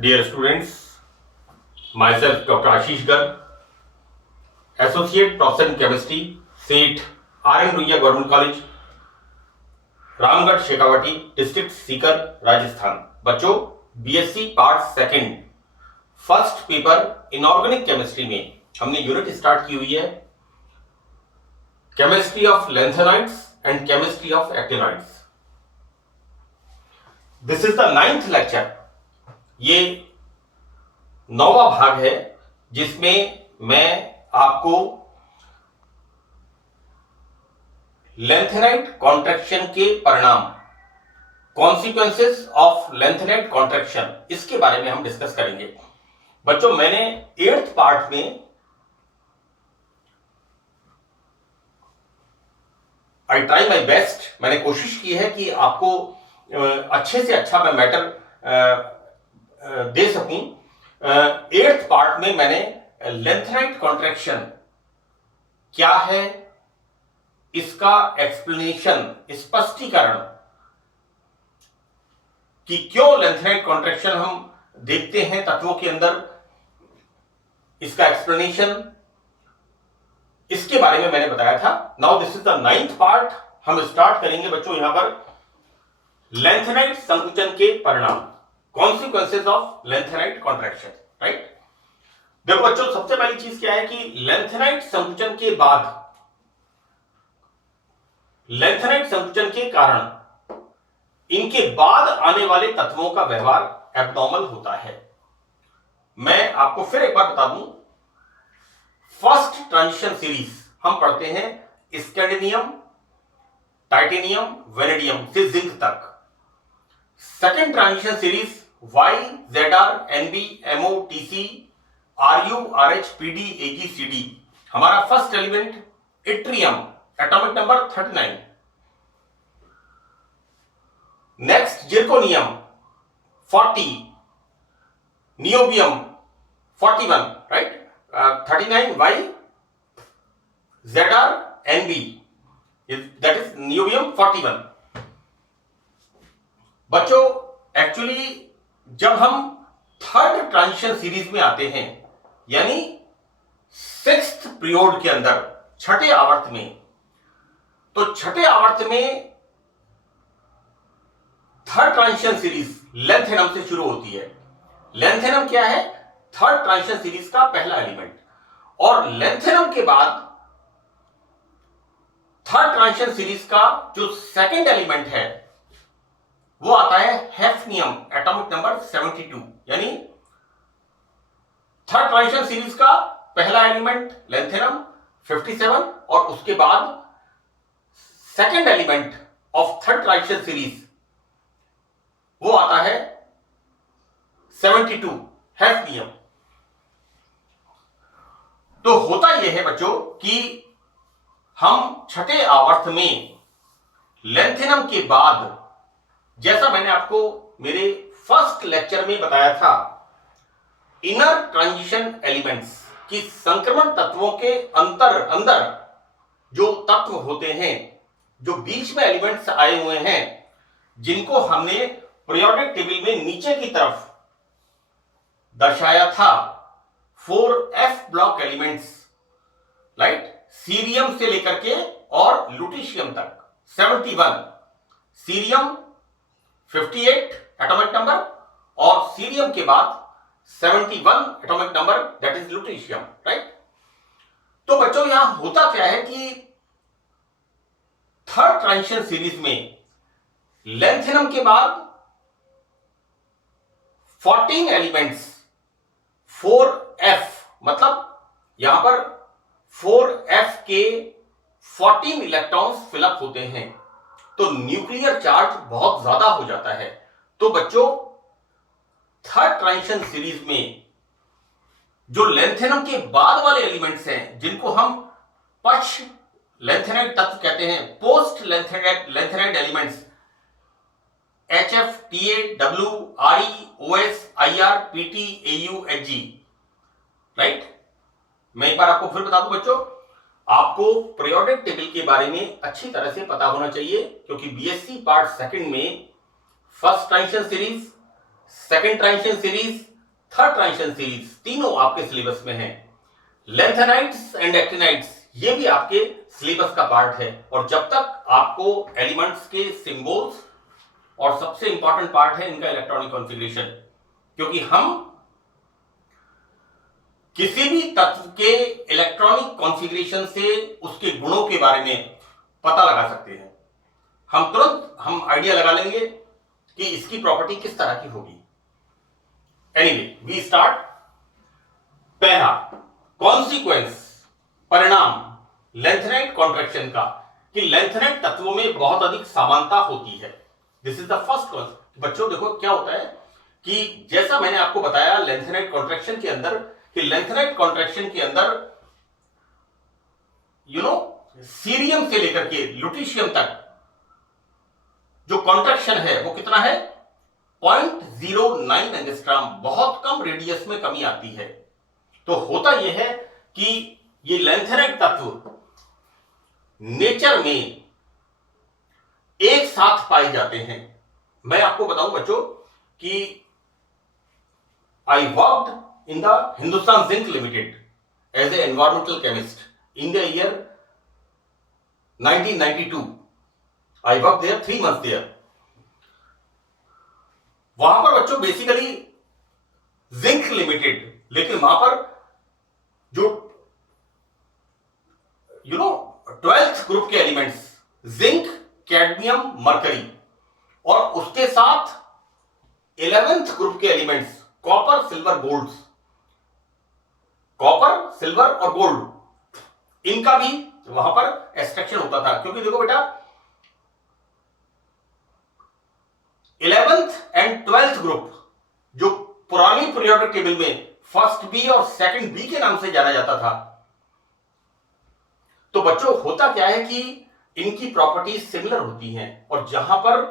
Dear students, myself Dr. Ashish Garg, Associate Professor in Chemistry, SEET, R.N. Ruia Government College, Ramgarh Shekhawati, district Sikar, Rajasthan. बच्चों, BSc part second first paper inorganic chemistry में हमने unit start की हुई है chemistry of lanthanides and chemistry of actinoids. This is the 9th lecture. ये 9वां भाग है जिसमें मैं आपको लैंथेनाइड कॉन्ट्रैक्शन के परिणाम, कॉन्सिक्वेंसेस ऑफ लैंथेनाइड कॉन्ट्रैक्शन, इसके बारे में हम डिस्कस करेंगे। बच्चों, मैंने 8th पार्ट में आई ट्राई माई बेस्ट, मैंने कोशिश की है कि आपको अच्छे से अच्छा मैं मैटर दे सकूं। 8th पार्ट में मैंने लैंथेनाइड कॉन्ट्रैक्शन क्या है, इसका एक्सप्लेनेशन, स्पष्टीकरण कि क्यों लैंथेनाइड कॉन्ट्रैक्शन हम देखते हैं तत्वों के अंदर, इसका एक्सप्लेनेशन, इसके बारे में मैंने बताया था। Now this is the 9th part. हम स्टार्ट करेंगे बच्चों यहां पर लैंथेनाइड संकुचन के परिणाम, consequences of lanthanide contraction. Right, देखो बच्चों, सबसे पहली चीज क्या है कि लैंथेनाइड संकुचन के बाद, लैंथेनाइड संकुचन के कारण इनके बाद आने वाले तत्वों का व्यवहार एब्नॉर्मल होता है। मैं आपको फिर एक बार बता दूं, फर्स्ट ट्रांजिशन सीरीज हम पढ़ते हैं स्कैंडिनियम, टाइटेनियम, वेनेडियम से जिंक तक। Second transition series Y, ZR, NB, MO, TC, RU, RH, PD, AG, CD। हमारा first element yttrium, atomic number 39। Next zirconium 40, niobium 41, right, 39 Y, ZR, NB, that is niobium 41। बच्चों, actually जब हम third transition series में आते हैं, यानी 6th period के अंदर, छठे आवर्त में, तो छठे आवर्त में थर्ड ट्रांजिशन सीरीज लैंथेनम से शुरू होती है। लैंथेनम क्या है? थर्ड ट्रांजिशन सीरीज का पहला एलिमेंट। और लैंथेनम के बाद थर्ड ट्रांजिशन सीरीज का जो सेकंड एलिमेंट है वो आता है हैफनियम, एटॉमिक नंबर 72। यानी थर्ड ट्रांजिशन सीरीज का पहला एलिमेंट लैंथेनम 57, और उसके बाद second element of third transition series वो आता है 72, हैफनियम। तो होता यह है बच्चों कि हम छठे आवर्त में लैंथेनम के बाद, जैसा मैंने आपको मेरे फर्स्ट लेक्चर में बताया था, इनर ट्रांजिशन एलिमेंट्स की संक्रमण तत्वों के अंदर जो तत्व होते हैं, जो बीच में एलिमेंट्स आए हुए हैं, जिनको हमने पीरियोडिक टेबल में नीचे की तरफ दर्शाया था, 4f block elements, right, cerium से लेकर के और लुटीशियम तक 71, सीरियम 58 एटॉमिक नंबर, और सीरियम के बाद 71 atomic number, that is lutetium. Right, तो बच्चों यहां होता क्या है कि थर्ड ट्रांजिशन सीरीज में लैंथेनम के बाद 14 एलिमेंट्स, 4f, मतलब यहां पर 4f के 14 इलेक्ट्रॉन्स फिलअप होते हैं, तो न्यूक्लियर चार्ज बहुत ज्यादा हो जाता है। तो बच्चों, थर्ड ट्रांजिशन सीरीज में जो लैंथेनम के बाद वाले एलिमेंट्स हैं, जिनको हम पश्च लैंथेनाइड तत्व कहते हैं, post lanthanide elements, HF, TA, W, RE, OS, IR, PT, AU, HG, right. मैं एक बार आपको फिर बता दूं बच्चों, आपको पीरियोडिक टेबल के बारे में अच्छी तरह से पता होना चाहिए, क्योंकि बीएससी पार्ट सेकंड में first transition series, second transition series, third transition series, तीनों आपके सिलेबस में है। लैंथेनाइड्स एंड एक्टिनाइड्स ये भी आपके सिलेबस का पार्ट है। और जब तक आपको एलिमेंट्स के सिंबल्स, और सबसे इंपॉर्टेंट पार्ट है इनका इलेक्ट्रॉनिक कॉन्फ़िगरेशन, क्योंकि हम किसी भी तत्व के इलेक्ट्रॉनिक कॉन्फ़िगरेशन से उसके गुणों के बारे में पता लगा सकते हैं। हम तुरंत आइडिया लगा लेंगे कि इसकी प्रॉपर्टी किस तरह की होगी। Anyway, we start. पहला कॉन्सिक्वेंस, परिणाम लैंथेनाइड कॉन्ट्रैक्शन का, कि लैंथेनाइड तत्वों में बहुत अधिक समानता होती है। This is the first concept. बच्चों देखो क्या होता है कि जैसा मैंने आपको बताया लैंथेनाइड कॉन्ट्रैक्शन के अंदर, कि लैंथेनाइड कॉन्ट्रैक्शन के अंदर सीरियम से लेकर के लुटीशियम तक जो कॉन्ट्रैक्शन है वो कितना है, 0.09 एंगस्ट्रॉम, बहुत कम रेडियस में कमी आती है। तो होता यह है कि ये लैंथेनाइड तत्व नेचर में एक साथ पाए जाते हैं। मैं आपको बताऊं बच्चों कि I worked in the Hindustan zinc limited as a environmental chemist in the year 1992। I work there 3 months there. वहां पर बच्चों बेसिकली जिंक लिमिटेड, लेकिन वहां पर जो 12th ग्रुप के एलिमेंट्स जिंक, कैडमियम, मरकरी, और उसके साथ 11th ग्रुप के elements copper, silver, gold, copper, silver और गोल्ड, इनका भी वहां पर एक्सट्रैक्शन होता था। क्योंकि देखो बेटा 11th एंड 12th ग्रुप जो पुरानी पीरियोडिक टेबल में फर्स्ट बी और सेकंड बी के नाम से जाना जाता था, तो बच्चों होता क्या है कि इनकी प्रॉपर्टीज सिमिलर होती हैं। और जहां पर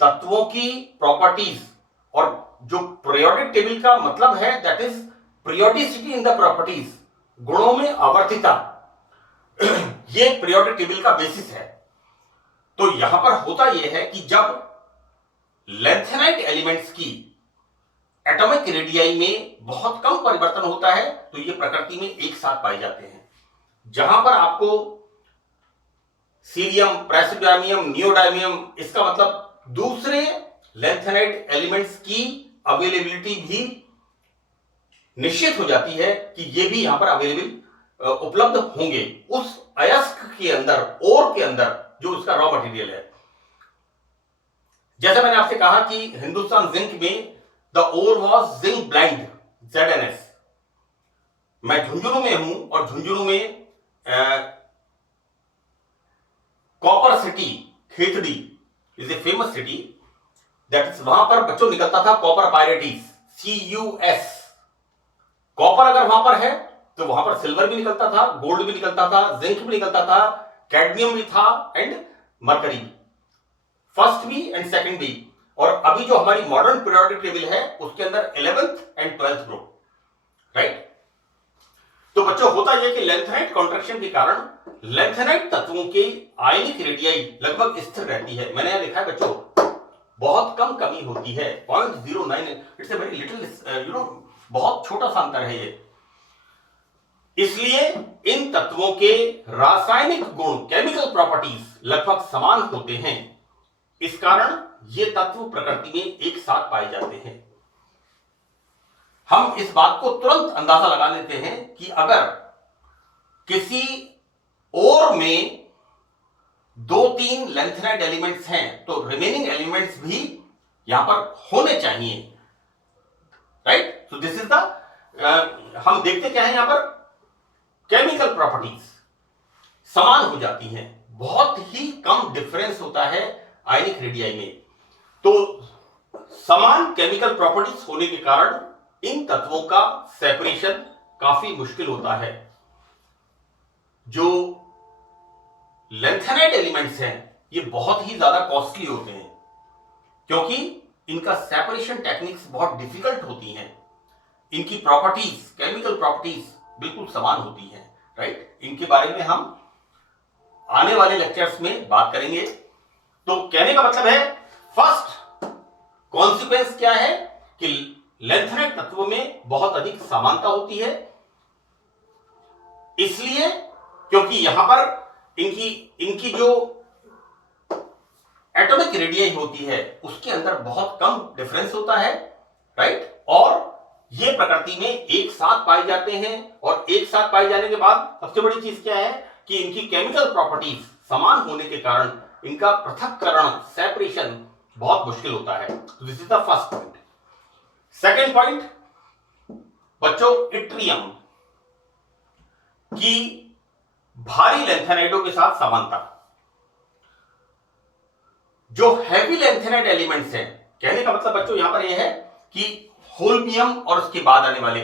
तत्वों की प्रॉपर्टीज, और जो पीरियोडिक टेबल का मतलब है that is periodicity in the properties, गुणों में आवर्तिता, ये पीरियोडिक टेबल का बेसिस है। तो यहां पर होता यह है कि जब लैंथेनाइड एलिमेंट्स की एटॉमिक रेडियाई में बहुत कम परिवर्तन होता है तो ये प्रकृति में एक साथ पाए जाते हैं। जहां पर आपको सीरियम, प्रेसिडायमियम, नियोडायमियम, इसका मतलब दूसरे लैंथेनाइड एलिमेंट्स की अवेलेबिलिटी भी निश्चित हो जाती है कि ये भी यहां पर अवेलेबल उपलब्ध होंगे उस अयस्क के अंदर, ओर के अंदर, जो उसका रॉ मटेरियल है। जैसे मैंने आपसे कहा कि हिंदुस्तान जिंक में the ore was zinc blende, ZNS। मैं झुंझुनू में हूं और झुंझुनू में copper city Khetri is a famous city, that is, वहां पर बच्चों निकलता था कॉपर पायरेटीज, CuS। कॉपर अगर वहां पर है तो वहां पर सिल्वर भी निकलता था, गोल्ड भी निकलता था, जिंक भी निकलता था, कैडमियम भी था and mercury, first B and second B. और अभी जो हमारी मॉडर्न पीरियोडिक टेबल है उसके अंदर 11th and 12th group, right. तो बच्चों होता यह कि लैंथेनाइड कॉन्ट्रैक्शन के कारण लैंथेनाइड तत्वों की आयनिक रेडियाई लगभग स्थिर रहती है। मैंने यहां लिखा है बच्चों बहुत कम कमी होती है, 0.09, इट्स ए वेरी लिटिल, बहुत छोटा सा अंतर है ये। इसलिए इन तत्वों के रासायनिक गुण, केमिकल प्रॉपर्टीज लगभग समान होते हैं। इस कारण ये तत्व प्रकृति में एक साथ पाए जाते हैं। हम इस बात को तुरंत अंदाजा लगा लेते हैं कि अगर किसी और में 2-3 लैंथेनाइड एलिमेंट्स हैं तो रिमेनिंग एलिमेंट्स भी यहां पर होने चाहिए, right. So this is the, हम देखते क्या है यहां पर, केमिकल प्रॉपर्टीज समान हो जाती हैं, बहुत ही कम डिफरेंस होता है आयनिक रेडियाई में। तो समान केमिकल प्रॉपर्टीज होने के कारण इन तत्वों का सेपरेशन काफी मुश्किल होता है। जो लैंथेनाइड एलिमेंट्स हैं ये बहुत ही ज्यादा कॉस्टली होते हैं क्योंकि इनका सेपरेशन टेक्निक्स बहुत डिफिकल्ट होती हैं। इनकी प्रॉपर्टीज, केमिकल प्रॉपर्टीज बिल्कुल समान होती हैं, राइट। इनके बारे में हम आने वाले लेक्चर्स में बात करेंगे। तो कहने का मतलब है फर्स्ट कॉन्सिक्वेंस क्या है कि लैंथेनाइड तत्वों में बहुत अधिक समानता होती है, इसलिए क्योंकि यहां पर इनकी जो एटॉमिक रेडियस होती है उसके अंदर बहुत कम डिफरेंस होता है, राइट। और ये प्रकृति में एक साथ पाए जाते हैं, और एक साथ पाए जाने के बाद सबसे बड़ी चीज क्या है कि इनकी केमिकल प्रॉपर्टीज समान होने के कारण इनका पृथक्करण, सेपरेशन बहुत मुश्किल होता है। तो this is the first point. Second point बच्चों, इट्रियम की भारी लैंथेनाइडों के साथ समानता। जो हैवी लैंथेनाइड एलिमेंट्स हैं, कहने का मतलब बच्चों यहां पर यह है कि होल्मियम और उसके बाद आने वाले,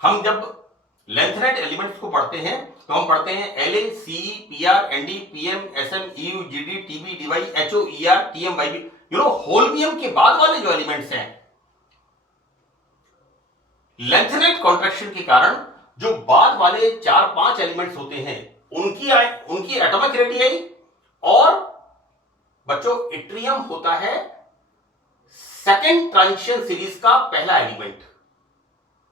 हम जब लैंथेनाइड एलिमेंट्स को पढ़ते हैं तो हम पढ़ते हैं La, Ce, Pr, Nd, Pm, Sm, Eu, Gd, Tb, Dy, Ho, Er, Tm, Yb। You know, holmium के बाद वाले जो एलिमेंट्स हैं, लैंथेनाइड कॉन्ट्रैक्शन के कारण जो बाद वाले 4-5 एलिमेंट्स होते हैं उनकी एटॉमिक रेडियस, और बच्चों इट्रियम होता है सेकेंड ट्रांजिशन सीरीज का पहला एलिमेंट।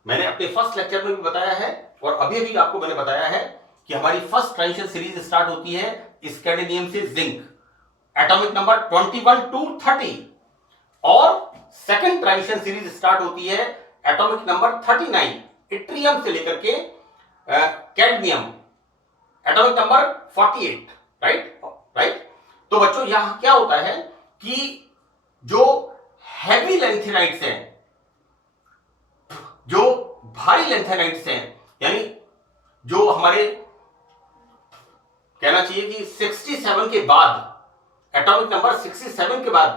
मैंने अपने फर्स्ट लेक्चर में भी बताया है और अभी अभी आपको मैंने बताया है कि हमारी फर्स्ट ट्रांजिशन सीरीज स्टार्ट होती है स्कैंडिनियम से जिंक, एटॉमिक नंबर 21 to 30, और सेकेंड ट्रांजिशन सीरीज स्टार्ट होती है एटॉमिक नंबर 39 इट्रियम से लेकर के कैडमियम, एटॉमिक नंबर 48, राइट। तो बच्चों यहां क्या होता है कि जो हैवी लैंथेनाइड्स हैं, जो भारी लैंथेनाइड्स हैं, यानी जो हमारे कहना चाहिए कि 67 के बाद, एटॉमिक नंबर 67 के बाद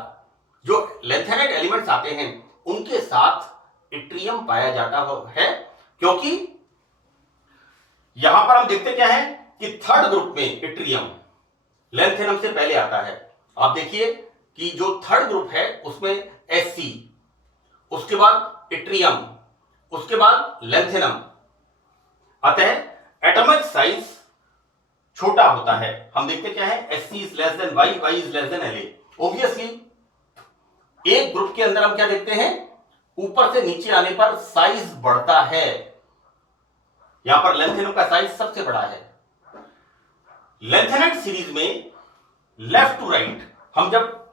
जो लैंथेनाइड एलिमेंट्स आते हैं उनके साथ इट्रियम पाया जाता है, क्योंकि यहां पर हम देखते क्या है कि थर्ड ग्रुप में इट्रियम लैंथेनम से पहले आता है। आप देखिए कि जो थर्ड ग्रुप है उसमें Sc, उसके बाद इट्रियम, उसके बाद लैंथेनम। अतः एटॉमिक साइज छोटा होता है। हम देखते क्या है, Sc is less than Y, Y is less than La। Obviously एक ग्रुप के अंदर हम क्या देखते हैं, ऊपर से नीचे आने पर साइज बढ़ता है। यहां पर लैंथेनम का साइज सबसे बड़ा है। लैंथेनाइड सीरीज में लेफ्ट टू राइट, हम जब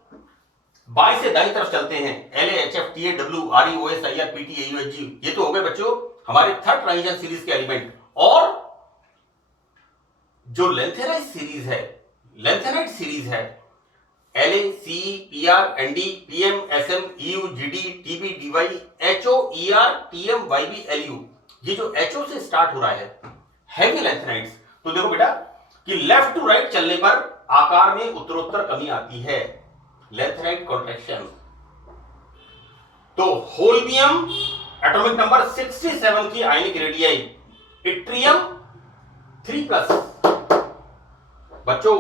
बाएं से दाईं तरफ चलते हैं, LaHF, Ta, Re, OS, Ir, Pt, AuHg, ये तो हो गए बच्चों हमारे थर्ड ट्रांजिशन सीरीज के एलिमेंट। और जो लैंथेनाइड सीरीज है La, Ce, Pr, Nd, Pm, Sm, Eu, Gd, Tb, Dy, Ho, Er, Tm, Yb, Lu, ये जो Ho से स्टार्ट हो रहा है हैवी लैंथेनाइड्स। तो देखो बेटा कि लेफ्ट टू राइट चलने पर आकार में उत्तरोत्तर कमी आती है, लैंथेनाइड कॉन्ट्रैक्शन। तो होल्मियम एटॉमिक नंबर 67 की आयनिक रेडियस, इट्रियम 3+, बच्चों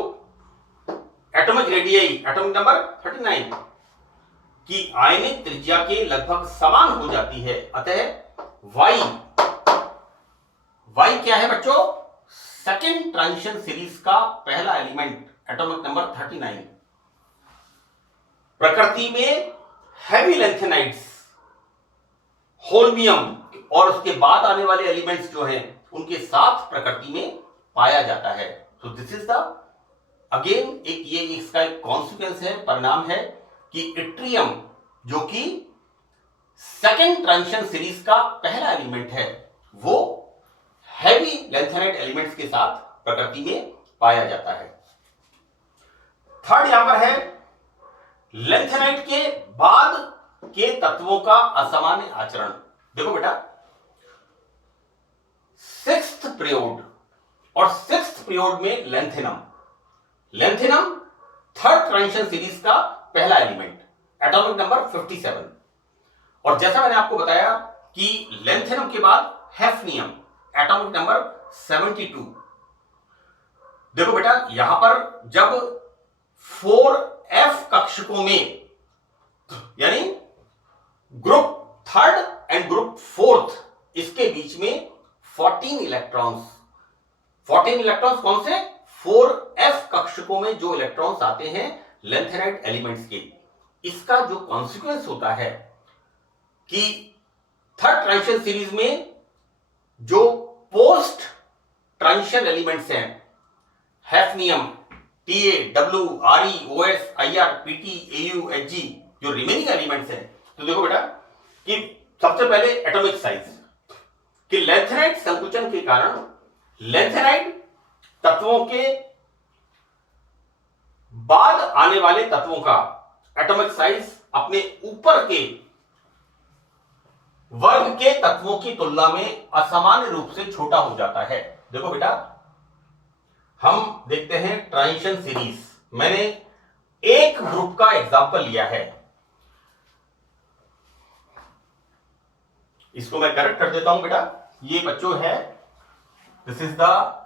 एटॉमिक रेडियस एटॉमिक नंबर 39 की आयनिक त्रिज्या के लगभग समान हो जाती है। अतः Y क्या है बच्चों, सेकेंड ट्रांजिशन सीरीज का पहला एलिमेंट, एटॉमिक नंबर 39। प्रकृति में हैवी लैंथेनाइड्स, होल्मियम और उसके बाद आने वाले एलिमेंट्स जो हैं उनके साथ प्रकृति में पाया जाता है। तो दिस इज द अगेन ये इसका एक कॉन्सिक्वेंस है, परिणाम है कि इट्रियम जो कि सेकेंड ट्रांजिशन सीरीज का पहला एलिमेंट है वो हैवी लैंथेनाइड एलिमेंट्स के साथ प्रकृति में पाया जाता है। थर्ड यहां पर है लैंथेनाइड के बाद के तत्वों का असामान्य आचरण। देखो बेटा, सिक्स्थ पीरियड और सिक्स्थ पीरियड में लैंथेनम थर्ड ट्रांजिशन सीरीज का पहला एलिमेंट, एटॉमिक नंबर 57। और जैसा मैंने आपको बताया कि लैंथेनम के बाद हैफनियम, एटॉमिक नंबर 72। देखो बेटा यहां पर जब 4f कक्षकों में, यानी group third and group fourth, इसके बीच में 14 इलेक्ट्रॉन्स कौन से, 4f कक्षकों में जो इलेक्ट्रॉन्स आते हैं लैंथेनाइड एलिमेंट्स के, इसका जो कॉन्सिक्वेंस होता है कि थर्ड ट्रांजिशन सीरीज में जो पोस्ट ट्रांजिशन एलिमेंट्स हैं, hafnium, Ta, W, Re, Os, Ir, Pt, Au, Hg, जो रिमेनिंग एलिमेंट्स हैं, तो देखो बेटा कि सबसे पहले एटॉमिक साइज, कि लेंथेनाइड संकुचन के कारण लेंथेनाइड तत्वों के बाद आने वाले तत्वों का एटॉमिक साइज अपने ऊपर के वर्ग के तत्वों की तुलना में असामान्य रूप से छोटा हो जाता है। देखो बेटा, हम देखते हैं ट्रांजिशन सीरीज, मैंने एक ग्रुप का एग्जांपल लिया है, इसको मैं करेक्ट कर देता हूं बेटा। ये बच्चों है, this is the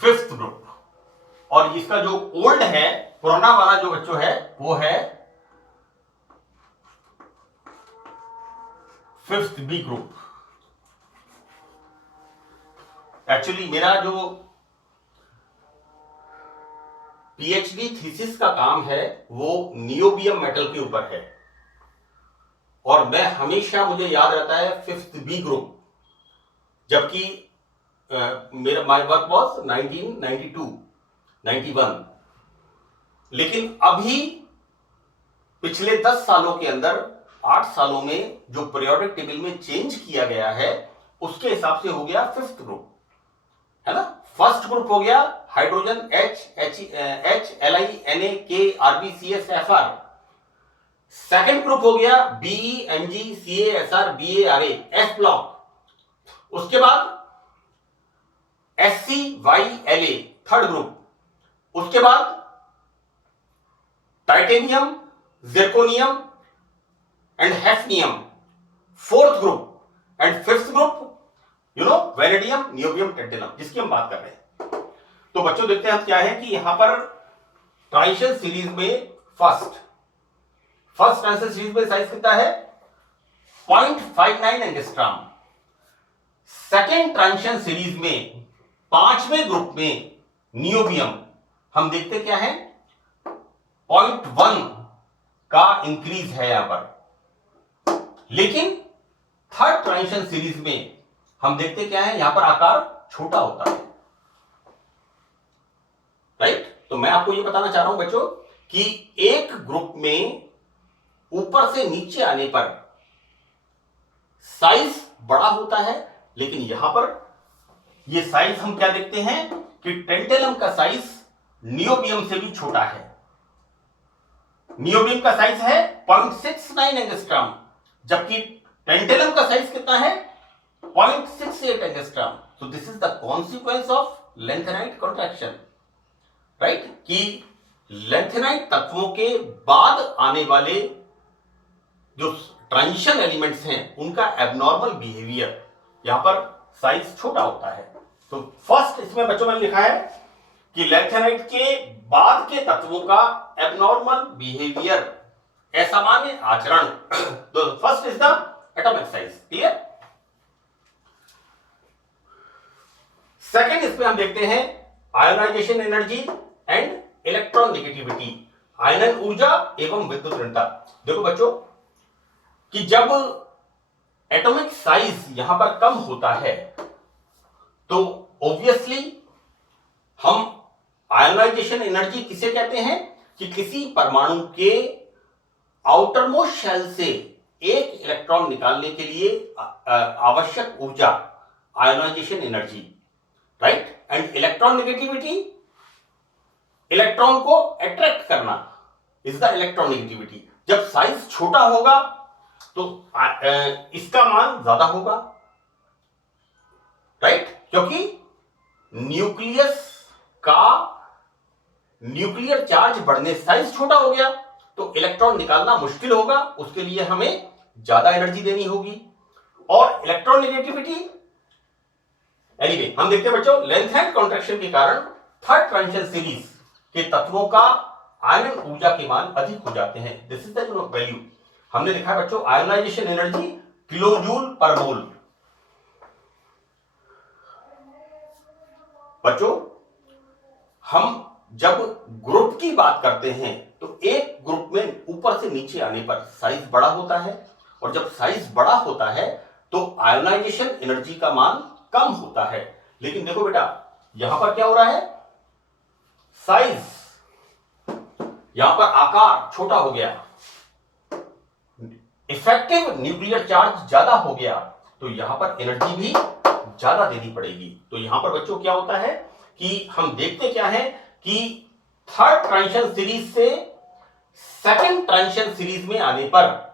fifth group, और इसका जो ओल्ड है, पुराना वाला जो बच्चों है, वो है फिफ्थ बी ग्रुप। एक्चुअली मेरा जो पीएचडी थीसिस का काम है वो नियोबियम मेटल के ऊपर है, और मैं हमेशा, मुझे याद रहता है फिफ्थ बी ग्रुप, जबकि मेरा माय वर्क वॉज 1992, 91, लेकिन अभी पिछले 10 सालों के अंदर 8 सालों में जो पीरियोडिक टेबल में चेंज किया गया है उसके हिसाब से हो गया फिफ्थ ग्रुप, है ना। फर्स्ट ग्रुप हो गया hydrogen H, Li, Na, K, Rb, Cs, Fr। Second group हो गया Be, Mg, Ca, Sr, Ba, Ra, S block. उसके बाद Sc, Y, La, third group. उसके बाद titanium, zirconium and hafnium, fourth group. And fifth group vanadium, niobium, tantalum, जिसकी हम बात कर रहे हैं। तो बच्चों देखते हैं क्या है कि यहां पर ट्रांजिशन सीरीज में फर्स्ट ट्रांजिशन सीरीज में साइज कितना है, 0.59 एंगस्ट्रॉम। सेकेंड ट्रांजिशन सीरीज में पांचवें ग्रुप में नियोबियम हम देखते क्या है, 0.1 का इंक्रीज है यहां पर। लेकिन थर्ड ट्रांजिशन सीरीज में हम देखते क्या है, यहां पर आकार छोटा होता है, राइट। तो मैं आपको यह बताना चाह रहा हूं बच्चों कि एक ग्रुप में ऊपर से नीचे आने पर साइज बड़ा होता है, लेकिन यहां पर यह साइज हम क्या देखते हैं कि टेंटेलम का साइज नियोबियम से भी छोटा है। नियोबियम का साइज है 0.69 एंगस्ट्रॉम, जबकि टेंटेलम का साइज कितना है, 0.68 angstrom. So this is the consequence of lanthanide contraction, right? कि lanthanide तत्वों के बाद आने वाले जो ट्रांजिशन एलिमेंट्स हैं उनका एबनॉर्मल बिहेवियर, यहां पर साइज छोटा होता है। तो फर्स्ट इसमें बच्चों मैंने लिखा है कि लैंथेनाइड के बाद के तत्वों का एबनॉर्मल बिहेवियर, असामान्य आचरण। तो first is the atomic size, clear. Second इसमें हम देखते हैं ionisation energy and electron negativity, आयनन ऊर्जा एवं विद्युत ऋणता। देखो बच्चों कि जब एटॉमिक साइज यहां पर कम होता है तो ऑब्वियसली हम आयोनाइजेशन एनर्जी किसे कहते हैं कि किसी परमाणु के आउटरमोस्ट शेल से एक इलेक्ट्रॉन निकालने के लिए आवश्यक ऊर्जा, ionisation energy, right. And electron negativity, electron को अट्रैक्ट करना, इज द इलेक्ट्रॉन नेगेटिविटी। जब साइज छोटा होगा तो इसका मान ज्यादा होगा, राइट, क्योंकि न्यूक्लियस का न्यूक्लियर चार्ज बढ़ने, साइज छोटा हो गया तो इलेक्ट्रॉन निकालना मुश्किल होगा, उसके लिए हमें ज्यादा एनर्जी देनी होगी। और इलेक्ट्रॉन नेगेटिविटी, एनीवे हम देखते हैं बच्चों लेंथेनाइड कॉन्ट्रैक्शन के कारण थर्ड ट्रांजिशन सीरीज के तत्वों का आयनन ऊर्जा के मान अधिक हो जाते हैं। दिस इज द वैल्यू हमने लिखा है बच्चों, आयोनाइजेशन एनर्जी किलोजूल पर मोल। बच्चों हम जब ग्रुप की बात करते हैं तो एक ग्रुप में ऊपर से नीचे आने पर साइज बड़ा होता है, और जब साइज बड़ा होता है तो आयोनाइजेशन एनर्जी का मान कम होता है। लेकिन देखो बेटा, यहां पर क्या हो रहा है, साइज, यहां पर आकार छोटा हो गया, इफेक्टिव न्यूक्लियर चार्ज ज्यादा हो गया, तो यहां पर एनर्जी भी ज्यादा देनी पड़ेगी। तो यहां पर बच्चों क्या होता है कि हम देखते क्या है कि थर्ड ट्रांजिशन सीरीज से सेकंड ट्रांजिशन सीरीज में आने पर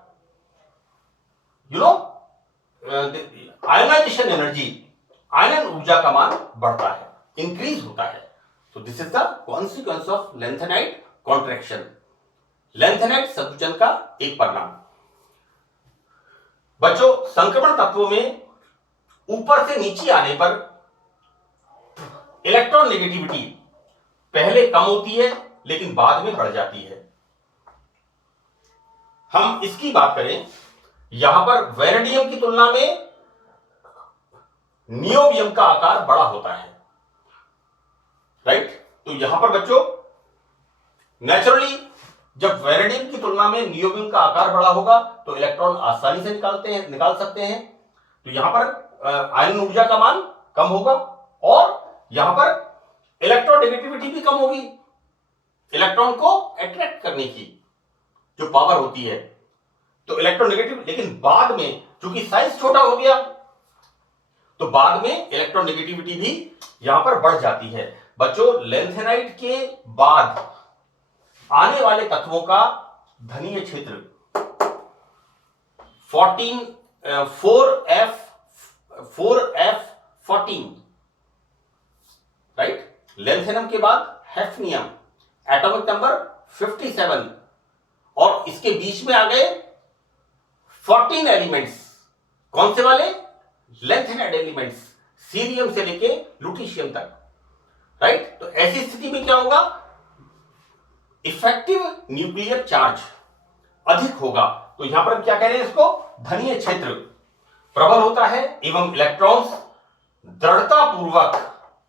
आयनाइजेशन एनर्जी, आयनन ऊर्जा का मान बढ़ता है, इंक्रीज होता है। तो this is the consequence of lanthanide contraction, lanthanide संकुचन का एक परिणाम। बच्चों, संक्रमण तत्वों में ऊपर से नीचे आने पर इलेक्ट्रॉन नेगेटिविटी पहले कम होती है लेकिन बाद में बढ़ जाती है। हम इसकी बात करें, यहां पर वेनेडियम की तुलना में नियोबियम का आकार बड़ा होता है, राइट। तो यहां पर बच्चों नेचुरली जब वेनेडियम की तुलना में नियोबियम का आकार बड़ा होगा तो इलेक्ट्रॉन आसानी से निकाल सकते हैं। तो यहां पर आयन ऊर्जा का मान कम होगा और यहां पर इलेक्ट्रॉन नेगेटिविटी भी कम होगी, इलेक्ट्रॉन को अट्रैक्ट करने की जो पावर होती है, तो इलेक्ट्रॉन नेगेटिव। लेकिन बाद में चूंकि साइज छोटा हो गया तो बाद में इलेक्ट्रॉन नेगेटिविटी भी यहां पर बढ़ जाती है। बच्चों, लेंथेनाइट के बाद आने वाले तत्वों का धनीय क्षेत्र 4f14, राइट। लेंथेनम के बाद हैफनियम, एटॉमिक नंबर 57, और इसके बीच में आ गए 14 एलिमेंट्स। कौन से वाले? लेंथेनाइट एलिमेंट्स, सीरियम से लेके लुटीशियम तक, राइट। तो ऐसी स्थिति में क्या होगा, इफेक्टिव न्यूक्लियर चार्ज अधिक होगा। तो यहां पर हम क्या कह रहे हैं, इसको धनीय क्षेत्र प्रबल होता है एवं इलेक्ट्रॉन्स दृढ़ता पूर्वक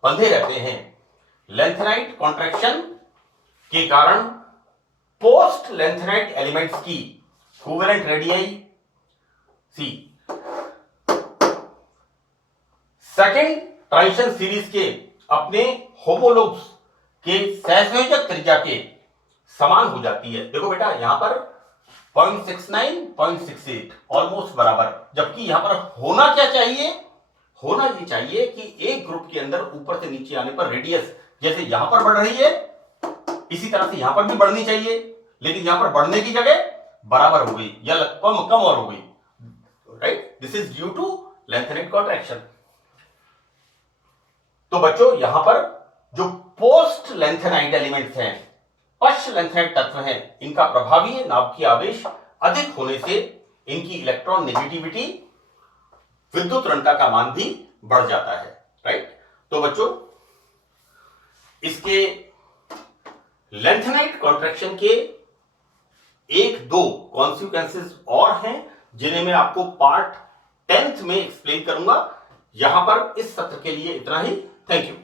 बंधे रहते हैं। लेंथेनाइट कॉन्ट्रैक्शन के कारण पोस्ट लेंथेनाइट एलिमेंट्स की कोवेलेंट रेडियाई सी सेकेंड ट्रांजिशन सीरीज के अपने होमोलोग्स के सहसंयोजक त्रिज्या के समान हो जाती है। देखो बेटा, यहां पर 0.69, 0.68 ऑलमोस्ट बराबर, जबकि यहां पर होना क्या चाहिए, होना ये चाहिए कि एक ग्रुप के अंदर ऊपर से नीचे आने पर रेडियस जैसे यहां पर बढ़ रही है इसी तरह से यहां पर भी बढ़नी चाहिए, लेकिन यहां पर बढ़ने की जगह बराबर हो गई या कम और हो गई, right. This is due to lanthanide contraction. तो बच्चों, यहां पर जो पोस्ट लेंथेनाइट एलिमेंट्स हैं, पश्च लेंथेनाइट तत्व हैं, इनका प्रभावी नाभिकीय आवेश अधिक होने से इनकी इलेक्ट्रॉन नेगेटिविटी, विद्युत ऋणता का मान भी बढ़ जाता है, राइट। तो बच्चों, इसके लेंथेनाइट कॉन्ट्रैक्शन के 1-2 कॉन्सिक्वेंसेस और हैं जिन्हें मैं आपको पार्ट 10th में एक्सप्लेन करूंगा। यहां पर इस सत्र के लिए इतना ही। Thank you.